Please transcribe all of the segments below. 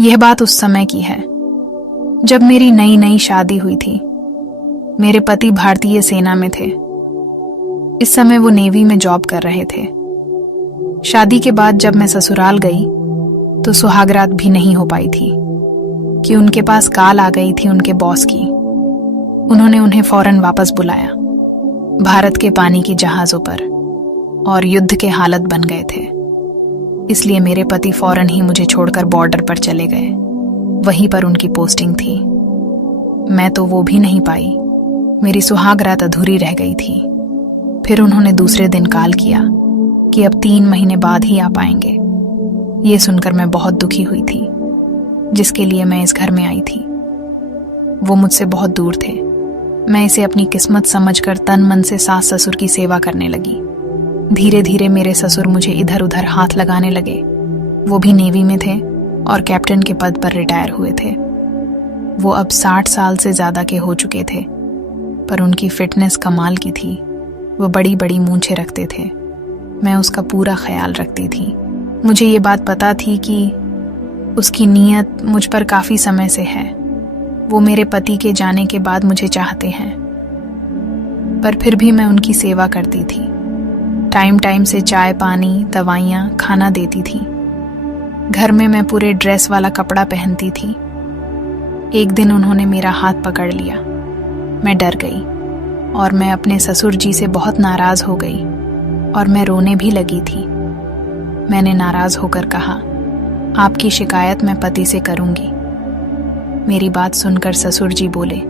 यह बात उस समय की है जब मेरी नई नई शादी हुई थी। मेरे पति भारतीय सेना में थे। इस समय वो नेवी में जॉब कर रहे थे। शादी के बाद जब मैं ससुराल गई तो सुहागरात भी नहीं हो पाई थी कि उनके पास कॉल आ गई थी उनके बॉस की। उन्होंने उन्हें फौरन वापस बुलाया भारत के पानी की जहाजों पर, और युद्ध के हालत बन गए थे। इसलिए मेरे पति फौरन ही मुझे छोड़कर बॉर्डर पर चले गए। वहीं पर उनकी पोस्टिंग थी। मैं तो वो भी नहीं पाई। मेरी सुहागरात अधूरी रह गई थी। फिर उन्होंने दूसरे दिन कॉल किया कि अब 3 महीने बाद ही आ पाएंगे। ये सुनकर मैं बहुत दुखी हुई थी, जिसके लिए मैं इस घर में आई थी। वो मुझसे बहुत दूर थे। मैं इसे अपनी किस्मत समझकर तन मन से सास ससुर की सेवा करने लगी। धीरे धीरे मेरे ससुर मुझे इधर उधर हाथ लगाने लगे। वो भी नेवी में थे और कैप्टन के पद पर रिटायर हुए थे। वो अब 60 साल से ज्यादा के हो चुके थे, पर उनकी फिटनेस कमाल की थी। वो बड़ी बड़ी मूंछें रखते थे। मैं उसका पूरा ख्याल रखती थी। मुझे ये बात पता थी कि उसकी नीयत मुझ पर काफी समय से है। वो मेरे पति के जाने के बाद मुझे चाहते हैं, पर फिर भी मैं उनकी सेवा करती थी। टाइम टाइम से चाय पानी दवाइयाँ खाना देती थी। घर में मैं पूरे ड्रेस वाला कपड़ा पहनती थी। एक दिन उन्होंने मेरा हाथ पकड़ लिया। मैं डर गई और मैं अपने ससुर जी से बहुत नाराज हो गई और मैं रोने भी लगी थी। मैंने नाराज होकर कहा, आपकी शिकायत मैं पति से करूंगी। मेरी बात सुनकर ससुर जी बोले,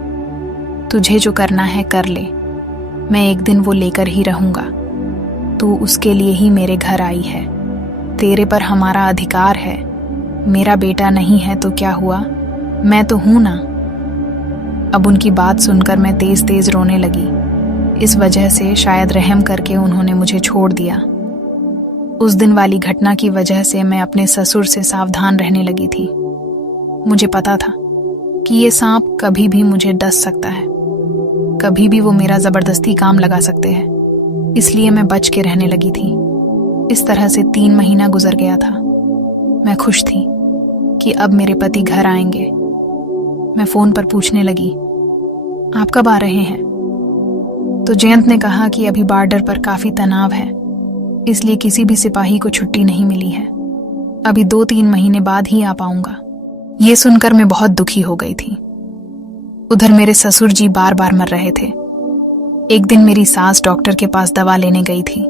तुझे जो करना है कर ले, मैं एक दिन वो लेकर ही रहूंगा। तू उसके लिए ही मेरे घर आई है। तेरे पर हमारा अधिकार है। मेरा बेटा नहीं है तो क्या हुआ, मैं तो हूं ना। अब उनकी बात सुनकर मैं तेज तेज रोने लगी। इस वजह से शायद रहम करके उन्होंने मुझे छोड़ दिया। उस दिन वाली घटना की वजह से मैं अपने ससुर से सावधान रहने लगी थी। मुझे पता था कि ये सांप कभी भी मुझे डस सकता है, कभी भी वो मेरा जबरदस्ती काम लगा सकते हैं। इसलिए मैं बच के रहने लगी थी। इस तरह से 3 महीना गुजर गया था। मैं खुश थी कि अब मेरे पति घर आएंगे। मैं फोन पर पूछने लगी, आप कब आ रहे हैं? तो जयंत ने कहा कि अभी बॉर्डर पर काफी तनाव है, इसलिए किसी भी सिपाही को छुट्टी नहीं मिली है। अभी 2-3 महीने बाद ही आ पाऊंगा। ये सुनकर मैं बहुत दुखी हो गई थी। उधर मेरे ससुर जी बार बार मर रहे थे। एक दिन मेरी सास डॉक्टर के पास दवा लेने गई थी।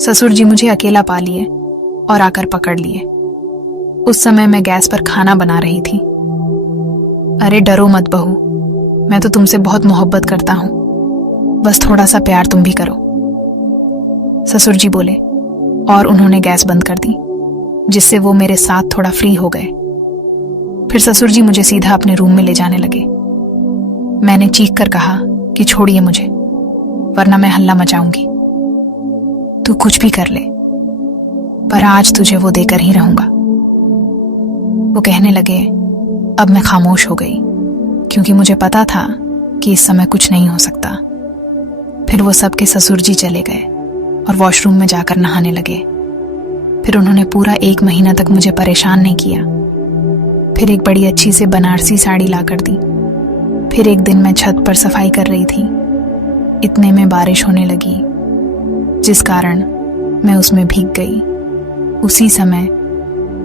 ससुर जी मुझे अकेला पा लिए और आकर पकड़ लिए। उस समय मैं गैस पर खाना बना रही थी। अरे डरो मत बहू, मैं तो तुमसे बहुत मोहब्बत करता हूं, बस थोड़ा सा प्यार तुम भी करो, ससुर जी बोले, और उन्होंने गैस बंद कर दी, जिससे वो मेरे साथ थोड़ा फ्री हो गए। फिर ससुर जी मुझे सीधा अपने रूम में ले जाने लगे। मैंने चीख कर कहा कि छोड़िए मुझे, वरना मैं हल्ला मचाऊंगी। तू कुछ भी कर ले, पर आज तुझे वो देकर ही रहूंगा। वो कहने लगे। अब मैं खामोश हो गई, क्योंकि मुझे पता था कि इस समय कुछ नहीं हो सकता। फिर वो सबके ससुर जी चले गए और वॉशरूम में जाकर नहाने लगे। फिर उन्होंने पूरा 1 महीना तक मुझे परेशान नहीं किया। फिर एक बड़ी अच्छी से बनारसी साड़ी ला कर दी। फिर एक दिन मैं छत पर सफाई कर रही थी। इतने में बारिश होने लगी, जिस कारण मैं उसमें भीग गई। उसी समय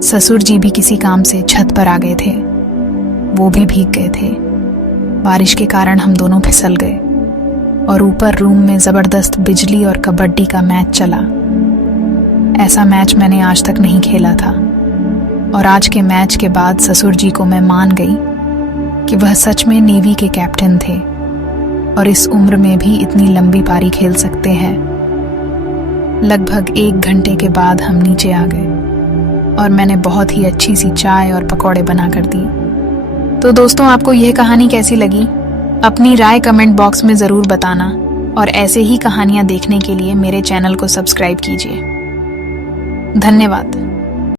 ससुर जी भी किसी काम से छत पर आ गए थे। वो भी भीग गए थे। बारिश के कारण हम दोनों फिसल गए और ऊपर रूम में जबरदस्त बिजली और कबड्डी का मैच चला। ऐसा मैच मैंने आज तक नहीं खेला था, और आज के मैच के बाद ससुर जी को मैं मान गई कि वह सच में नेवी के कैप्टन थे और इस उम्र में भी इतनी लंबी पारी खेल सकते हैं। लगभग 1 घंटे के बाद हम नीचे आ गए और मैंने बहुत ही अच्छी सी चाय और पकौड़े बना कर दिए। तो दोस्तों, आपको यह कहानी कैसी लगी? अपनी राय कमेंट बॉक्स में जरूर बताना, और ऐसे ही कहानियां देखने के लिए मेरे चैनल को सब्सक्राइब कीजिए। धन्यवाद।